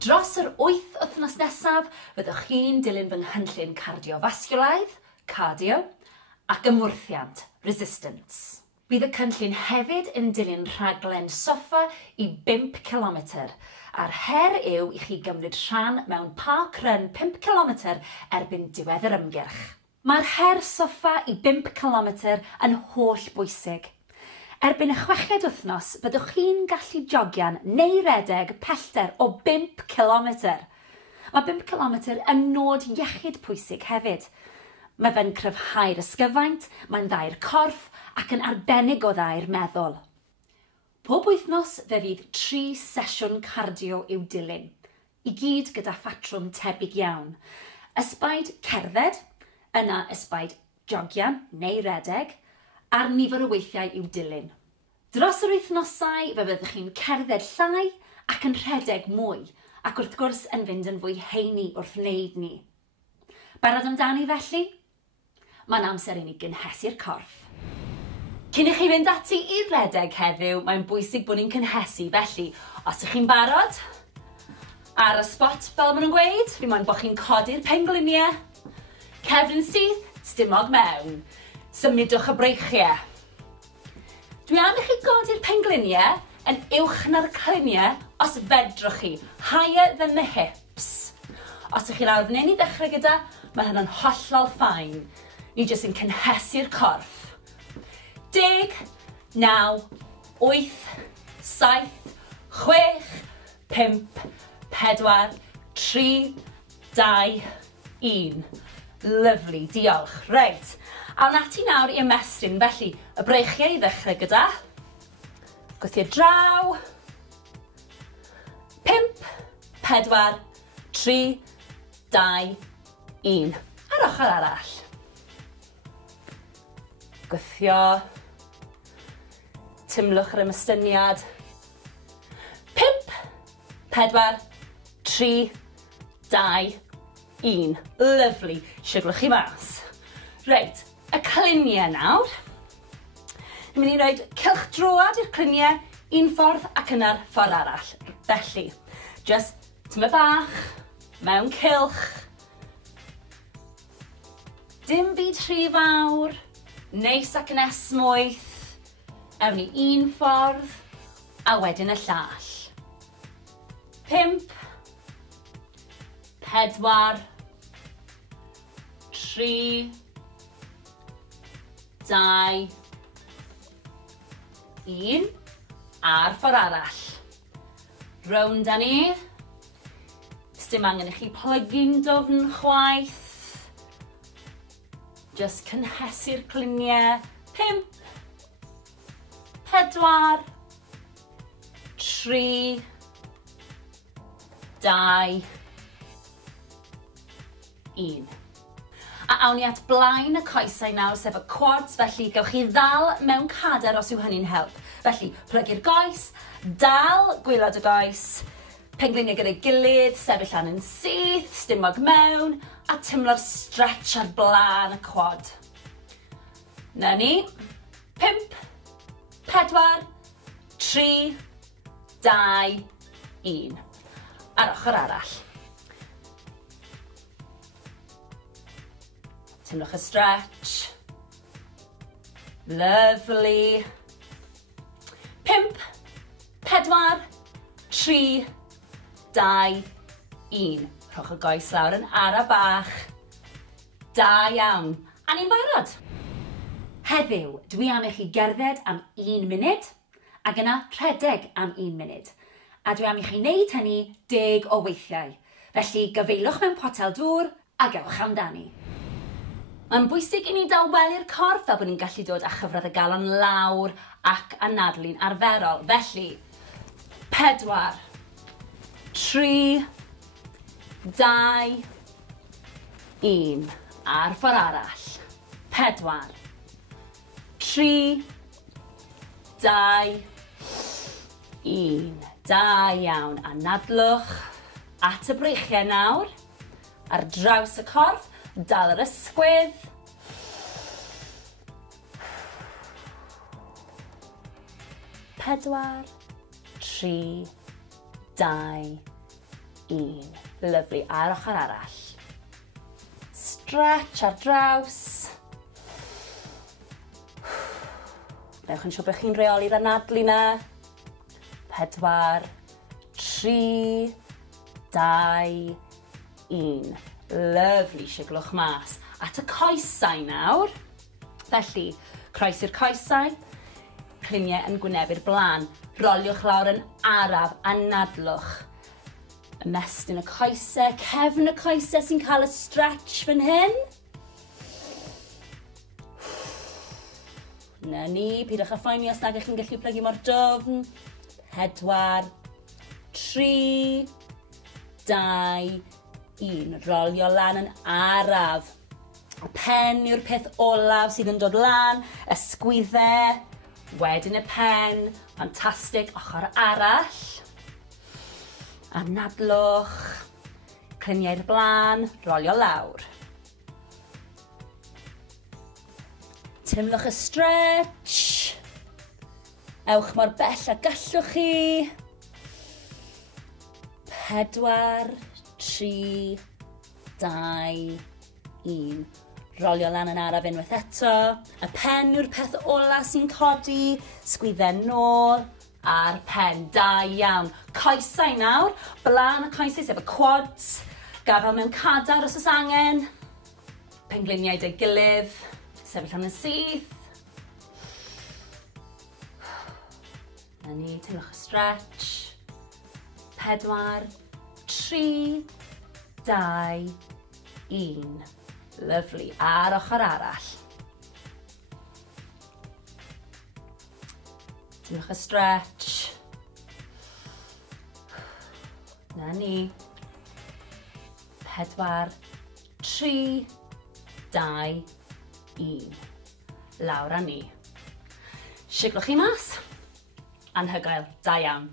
Dros yr 8 wythnos nesaf, fyddwch chi'n dilyn fy ngynllun cardiofasgiwlaidd, cardio, ac ymwrthiant, resistance. Bydd y cynllun hefyd yn dilyn rhaglen Soffa i 5 km, a'r her yw i chi gymryd rhan mewn park run 5 km erbyn diwedd yr ymgyrch. Mae'r her Soffa i 5 km yn holl bwysig. Erbyn y 6ed wythnos, byddwch chi'n gallu jogian neu rhedeg pellter o 5 km. Mae 5 km yn nod iechyd pwysig hefyd. Mae fe'n cryfhau'r ysgyfaint, mae'n ddau'r corff ac yn arbennig o ddau'r meddwl. Pob wythnos fe fydd 3 sesiwn cardio i'w dilyn, i gyd gyda phatrwm tebyg iawn. Ysbaid cerdded, yna ysbaid jogian neu rhedeg, a'r nifer o weithiau i'w dilyn. Dros yr wythnosau fe fyddwch chi'n cerdded llai ac yn rhedeg mwy, ac wrth gwrs yn fynd yn fwy heini wrth wneud ni. Barod amdani felly? Mae'n amser i ni gynhesu'r corff. Cyn i chi fynd ati i rhedeg heddiw, mae'n bwysig bod ni'n cynhesu, felly os ych chi'n barod, ar y spot fel maen nhw'n gweud, fi moyn bod chi'n codi'r pengliniau, cefn syth, stumog mewn. Symudwch y breichiau. Dwi am i chi godi'r pengliniau yn uwch na'r cliniau os fedrwch chi, higher than the hips. Os ych chi lawr fan hyn i ddechrau gyda, mae hynny'n hollol ffain. Ni jyst yn cynhesu'r corff. 10, 9, 8, 7, 6, 5, 4, 3, 2, 1. Lyfli, diolch. Reit. Awn ati nawr i ymestyn, felly y breichiau i ddechrau gyda. Gwythio draw. 5, 4, 3, 2, 1. Ar ochr arall. Gwythio. Tumlwch yr ymystyniad. 5, 4, 3, 2, 1. Lyfli. Siglwch chi mas. Reit. Y cliniau nawr. Ni'n mynd i roed cylchdroad i'r cliniau, un ffordd ac yna'r ffordd arall. Felly, just tyma bach, mewn cylch. Dim byd rhy fawr, neis ac yn esmwyth. Ewn ni un ffordd, a wedyn y llall. 5, 4, 3, 2, 1, a'r ffordd arall. Rownd â ni. Sdim angen i chi plygu'n dofn chwaith. Just cynhesu'r cliniau. 5, 4, 3, 2, 1. A awn ni at blaen y coesau nawr, sef y quads, felly gewch chi ddal mewn cader os yw hynny'n help. Felly, plygu'r goes, dal gwaelod y goes, pengliniau gyda'i gilydd, sefyll lan yn syth, stumog mewn, a tymlo'r stretch ar blaen y quad. Na ni. 5, 4, 3, 2, 1. Ar ochr arall. Tymlwch y stretch. Lovely. 5, 4, 3, 2, 1. Rhowch y goes lawr yn ara bach. Da iawn. A ni'n barod. Heddiw, dwi am i chi gerdded am 1 munud, ac yna rhedeg am 1 munud. A dwi am i chi wneud hynny 10 o weithiau. Felly gyfeilwch mewn potel dŵr a gewch amdani. Mae'n bwysig i ni daweli'r corff fel bod ni'n gallu dod â chyfradd y galon lawr ac anadlu'n arferol. Felly, 4, 3, 2, 1. A'r ffordd arall. 4, 3, 2, 1. Da iawn. Anadlwch at y breichiau nawr. Ar draws y corff. Dal yr ysgwydd. 4, 3, 2, 1. Lyflu, a'r ochr arall. Stretch ar draws. Newch yn siŵr bod chi'n reoli'r anadlu na. 4, 3, 2, 1. Lyflu, siglwch mas. At y coesau nawr. Felly, croes i'r coesau. Cliniau yn gwynebu'r blaen. Roliwch lawr yn araf, anadlwch. Ymestyn y coesau, cefn y coesau sy'n cael y stretch fan hyn. Na ni, pidwch â phoeni os nag ych chi'n gallu plygu mor dwfn. 4, 3, 2, 1. Rolio lan yn araf. Y pen yw'r peth olaf sydd yn dod lan. Ysgwyddau. Wedyn y pen. Fantastic. Ochr arall. Anadlwch. Cliniau'r blaen. Rolio lawr. Timlwch y stretch. Ewch mor bell a gallwch chi. 4, 3, 2, 1. Rolio lan yn araf unwaith eto. Y pen yw'r peth ola sy'n codi. Sgwyddau nôl. A'r pen, da iawn. Coesau nawr, blaen y coesau sef y quads, gafel mewn cadar os oes angen, pengliniau dy gilydd, sefyll am y syth. Na ni, teimlwch y stretch. 4, 3, 2, 1. Lyflu, a'r ochr arall. Teimlwch y stretch. Na ni. 4, 3, 2, 1. Lawr â ni. Siglwch chi mas. Anhygoel, da iawn.